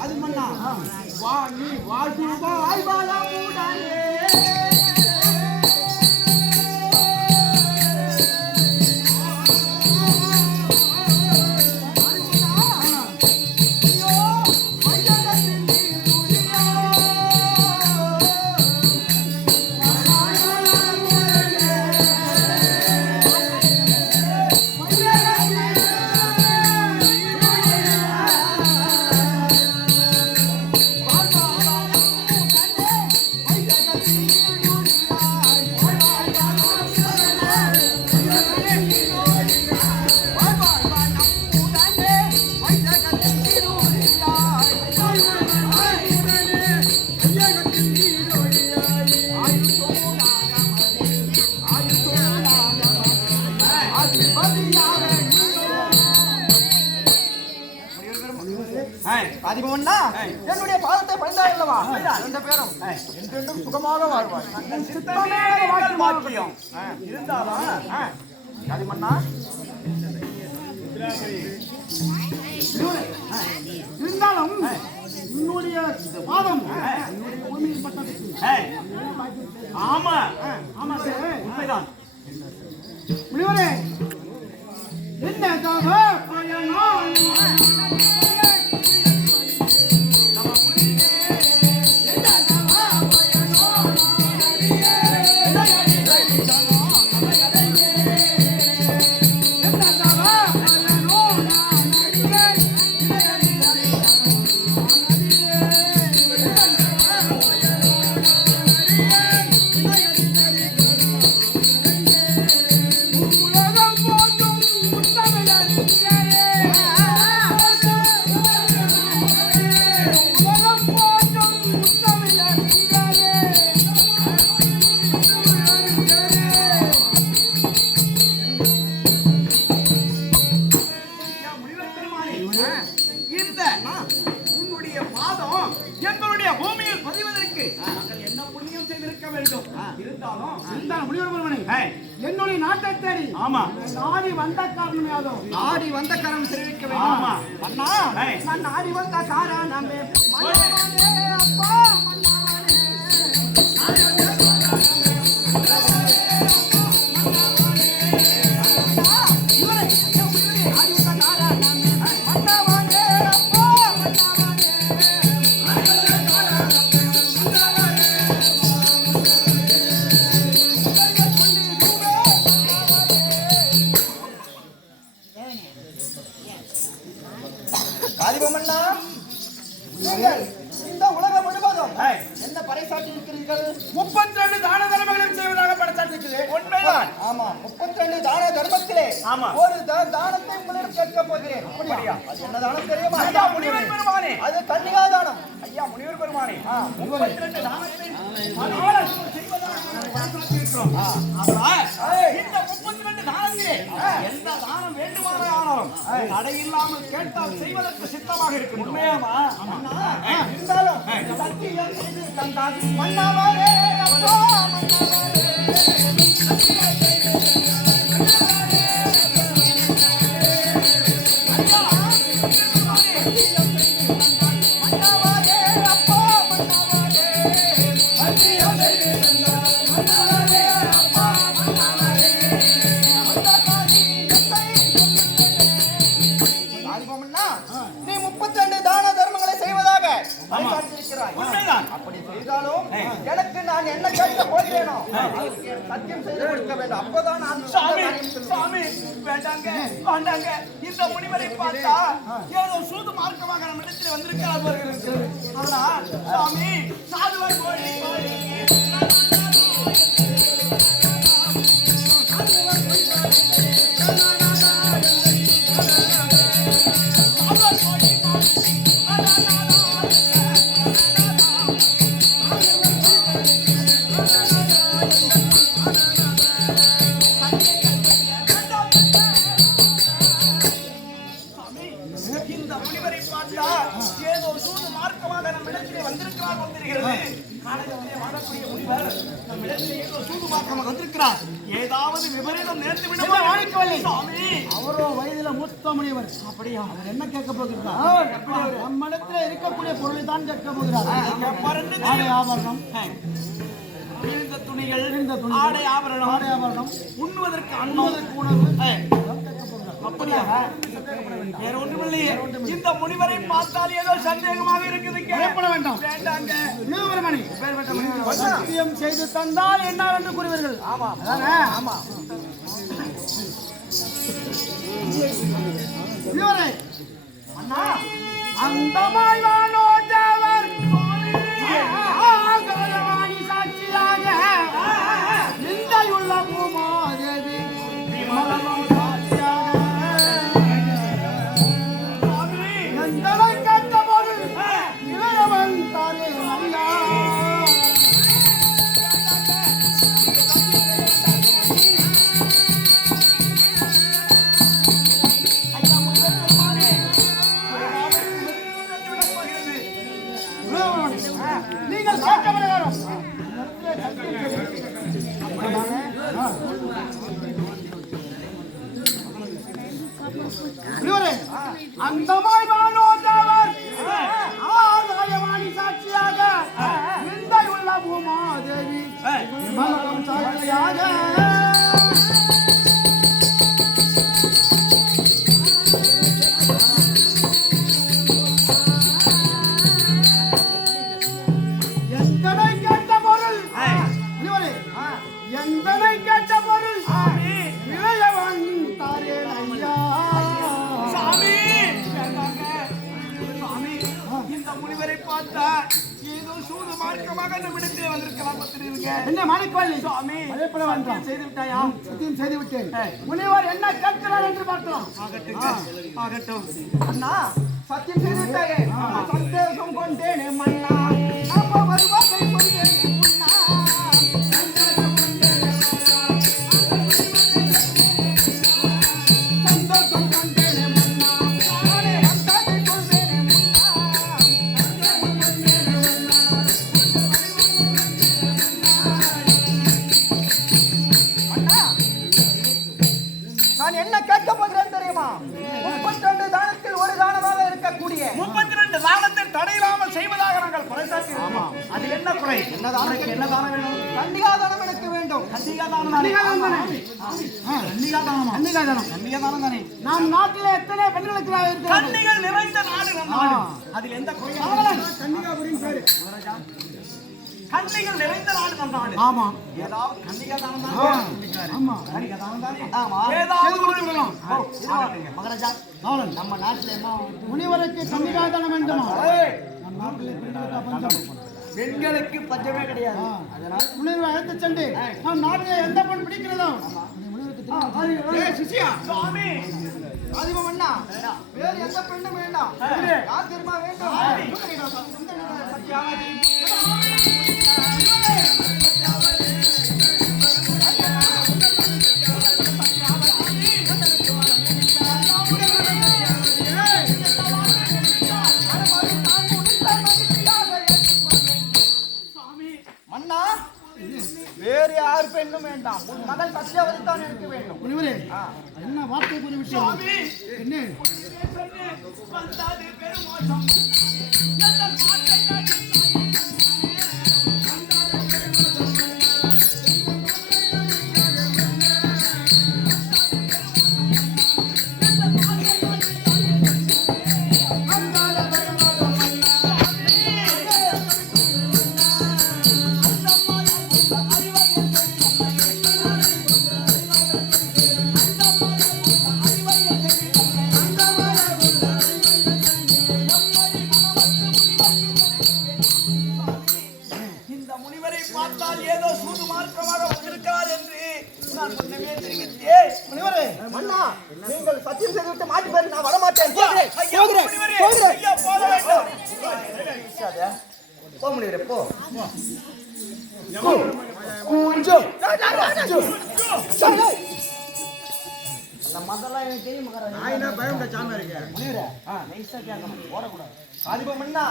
அதுமண்ணா வா நீ வாழ்வாய் கூட வாக்கியம் இருந்தாலும் அதிபமன்னா இருந்தாலும் என்னுடைய பாதம் என்னுடைய பூமியில் பட்டதுக்கு ஏய், ஆமா. ஆமா சார் உண்மைதான். முனிவரே என்னதாக? இந்த உன்னுடைய பாதம் எங்களுடைய பூமியில் பதிவதற்கு. என்ன புண்ணியம் செய்திருக்க வேண்டும்? இருந்தாலும் பெருமனை ஏய், என்னுடைய நாட்டை தேடி. ஆமா. நாடி வந்த காரணம் யாதோ? நாடி வந்த கரம் தெரிவிக்க ஆமா. வேண்டும் அண்ணா ஏய், நான் நாடி வந்த காரணமே. அப்பா. இந்த முப்பத்தி ரெண்டு எந்த தானம் வேண்டுமானாலும் தடையில்லாமல் கேட்டால் செய்வதற்கு சித்தமாக இருக்கு உண்மையாமா இருந்தாலும் சத்தியம் செய்து தந்தால் அப்பா அப்படி செய்தாலும் எனக்கு நான் என்ன கேட்க போகிறேனோ சத்தியம் செய்து கொடுக்க வேண்டும். அப்பதான் நான் சாமி. சாமி வேண்டாங்க வேண்டாங்க. இந்த முனிவரை பார்த்தா ஏதோ சூது மார்க்கமாக நம்ம இடத்துல வந்திருக்கிறார் அதனால் சாமி சாதுவர் கோழி ஆடை ஆபரணம். கிழிந்த துணிகள் கிழிந்த துணிகள், ஆடை ஆபரணம். ஆடை ஆபரணம். உண்ணுவதற்கு அன்னம். உண்ணுவதற்கு உணவு. அப்படியா? வேற ஒன்றுமில்லையே. இந்த முனிவரை பார்த்தால் ஏதோ சந்தேகமாக இருக்குதுங்க பயப்பட வேண்டாம். வேண்டாங்க. நிறுவனமணி சத்தியம் செய்து தந்தால் என்ன என்று கூறுவீர்கள். ஆமா. ஆமா. அண்ணா இவரே ஏதோ சூது மார்க்கமாக வந்திருக்கலாம் பார்த்திருக்கீங்க. என்ன மாணிக்கவல்லி சுவாமி பயப்பட வேண்டாம் செய்து விட்டாயா சத்தியம் செய்து விட்டேன் முனிவர் என்ன கேட்கிறார் என்று பார்க்கலாம். ஆகட்டும் அண்ணா சத்தியம் செய்து விட்டாயே சந்தேகம் கொண்டேனே மன்னா. கன்னிகா தானம் தானே? நம் நாட்டில் எத்தனை பெண்களுக்கு இருக்கிறார்கள்? கன்னிகள் நிறைந்த நாடு நம் நாடு. அதில் எந்த குறையும் பேரு கன்னிகள் நிறைந்த நாடு நம் நாடு. ஆமா. ஏதாவது கன்னிகா தானம் தான் ஆமா. தானம் தானே? ஆமா. ஏதாவது கொடுக்கலாம். மகாராஜா நம்ம நாட்டுல என்ன முனிவருக்கு கன்னிகா தானம் வேண்டுமா நம் நாட்டில் பெண்களுக்கு பஞ்சம். பெண்களுக்கு பஞ்சமே கிடையாது. அதனால் முனிவர் அழைத்து சென்று நம் நாட்டில் எந்த பெண் பிடிக்கிறதோ? சுவாமி. ஆதிபம் அண்ணா. வேறு எந்த பெண்ணும் வேண்டாம். யார் தெரியுமா வேண்டும்? மன்னா என்ன வார்த்தை சுவாமி! என்ன? போ மதெல்லாம் எனக்கு தெரியும். நான் என்ன பயம் சாமி இருக்கேன் நைஸா கேட்கணும், ஓடக்கூடாது. அதிபம் அண்ணா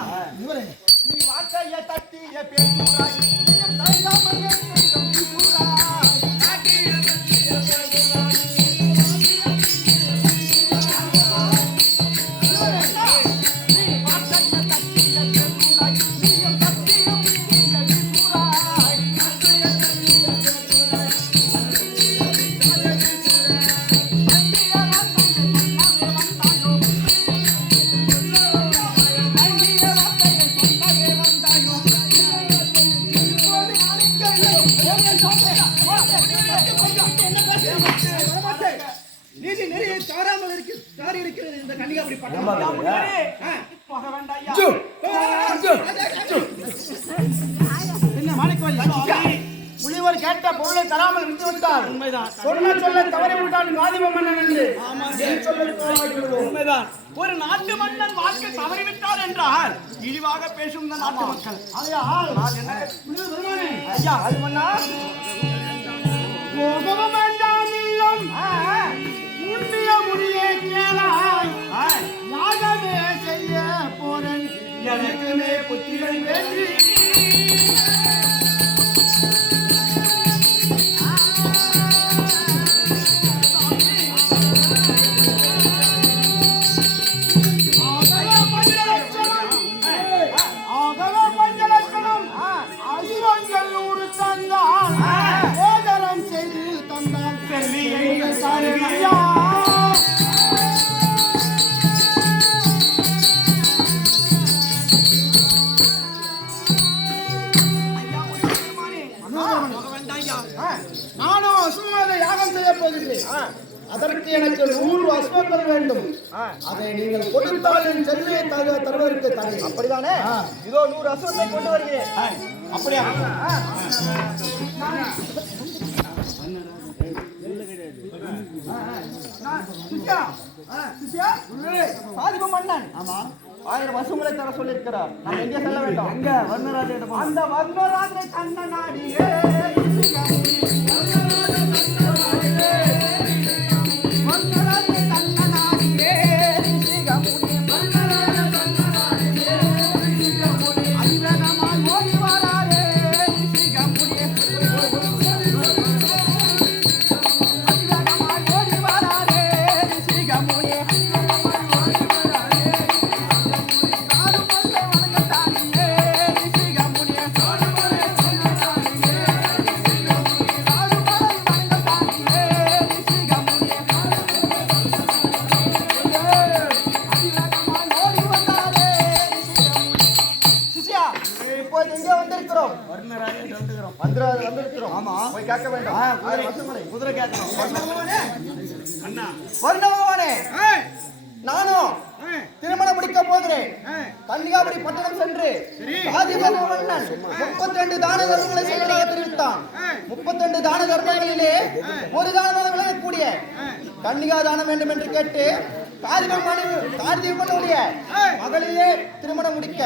இவரே நீ வாக்கைய தட்டிய பேசுறாய் நீ தாய்லாமல் உண்மைதான். ஒரு நாட்டு மன்னன் வாழ்க்கை தவறிவிட்டார் என்றால் இழிவாக பேசும் நாட்டு மக்கள். ஐயா அது மன்னா? உண்மைய முடியே கேளாய். யாகமே செய்ய எனக்குமே புத்திரன் வேண்டி. அதற்கு எனக்கு நூறு அஸ்வங்கள் வேண்டும். அதை நீங்கள் கொடுத்தால் என் செல்வியை தரு- தருவதற்கு தடை. அப்படிதானே? இதோ நூறு அஸ்வத்தை கொண்டு வருகிறேன். அப்படியா? சாதிப மன்னன் ஆமா ஆயிரம் வசூலை தர சொல்லியிருக்கிறார். நாம் எங்கே செல்ல வேண்டும்? எங்க? வர்ணராஜ அந்த வர்ணராஜ பகவானே நானும் திருமணம் முடிக்க போகிறேன். கன்னிகாபுரி பட்டணம் சென்று முப்பத்தி ரெண்டு தான தர்மங்களை செய்வதாக தெரிவித்தான். முப்பத்தி ரெண்டு தான தர்மங்களிலே ஒரு தான தர்மங்களை கூடிய கன்னிகா தானம் வேண்டும் என்று கேட்டு காதிபம்மனுடைய மகளையே திருமணம் முடிக்க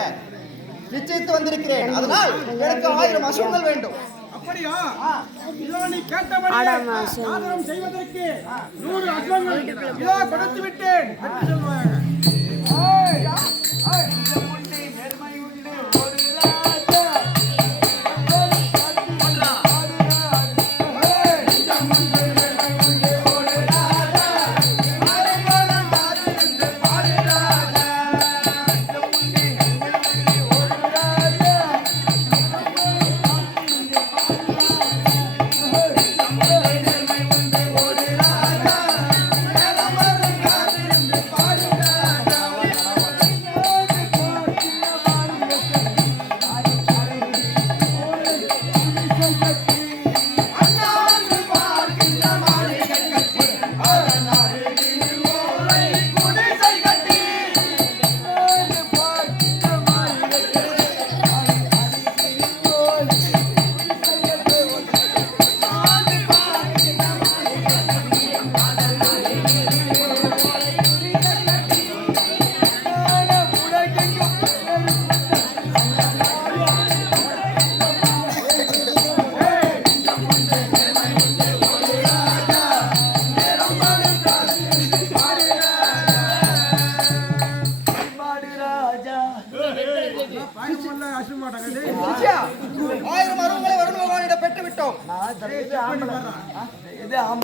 நிச்சயித்து வந்திருக்கிறேன். அதனால் எனக்கு ஆயிரம் அசுவங்கள் வேண்டும். அப்படியா? இதோ நீ கேட்டபடி ஆதரவு செய்வதற்கு நூறு அஸ்வங்கள் இதோ கொடுத்து விட்டேன். செல்வாயாக.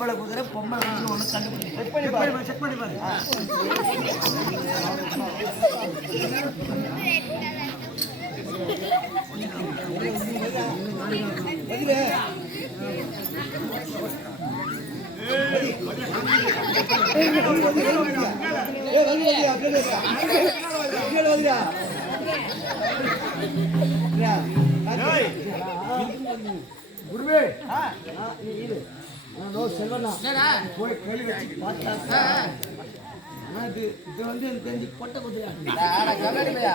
ஆம்பளை குதிரை பொம்பளை குதிரை ஒண்ணு கண்டுபிடிச்சு செக் பண்ணி பாரு. பண்ணி பாரு, செக் பண்ணி பாரு. குருவே. செல்வனா போய் கேள்வி வச்சு பார்த்தா இது இது வந்து எனக்கு தெரிஞ்சு பொட்டை குதிரை அட, கண்ணாடி பையா.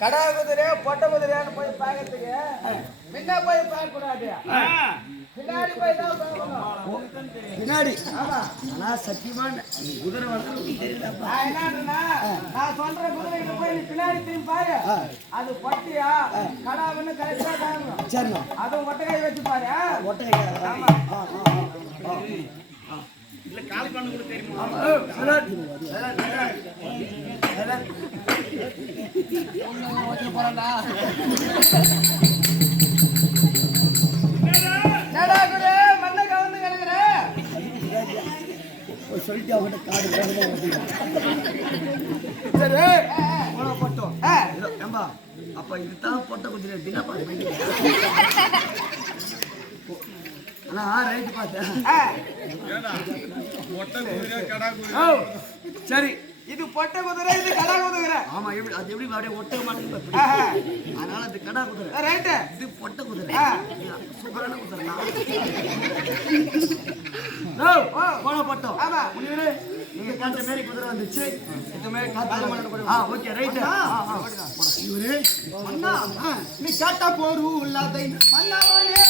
கடா குதிரை பொட்டை குதிரையான்னு போய் பார்க்கறதுக்கு முன்ன போய் பார்க்க கூடாது பின்னாடி ஆனா சத்தியமா நீ குதிரை நான் சொல்ற குதிரைக்கு போய் நீ பின்னாடி திரும்பி பாரு. அது பட்டியா? கடாவுன்னு கரெக்டா காணும் சரிண்ணா அதுவும் ஒட்டகை வச்சு பாரு ஒட்டை ஆமா. என்னடா சொல்லிட்டு அவன்கிட்ட காடு. சரி போன பட்டம் ஏம்பா அப்ப இதுதான் பொட்டை குதிரை அப்படின்னா பாரு ஆனா ரைட்டு பார்த்தேன் சரி. இது பொட்டை குதிரை இது கடா குதிரை. ஆமா எப்படி அது எப்படி அப்படியே ஒட்ட மாட்டேங்குது. அதனால அது கடா குதிரை. ரைட்டு இது பொட்டை குதிரை. சூப்பரான குதிரை போன பட்டம். ஆமா. முனிவரே நீங்க காட்ட மாரி குதிரை வந்துச்சு. இந்த மாதிரி காத்து ஆ ஓகே ரைட் இவரு அண்ணா நீ கேட்ட போரு உள்ளதை மன்னவனே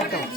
அப்படி ஆகட்டும் இதார்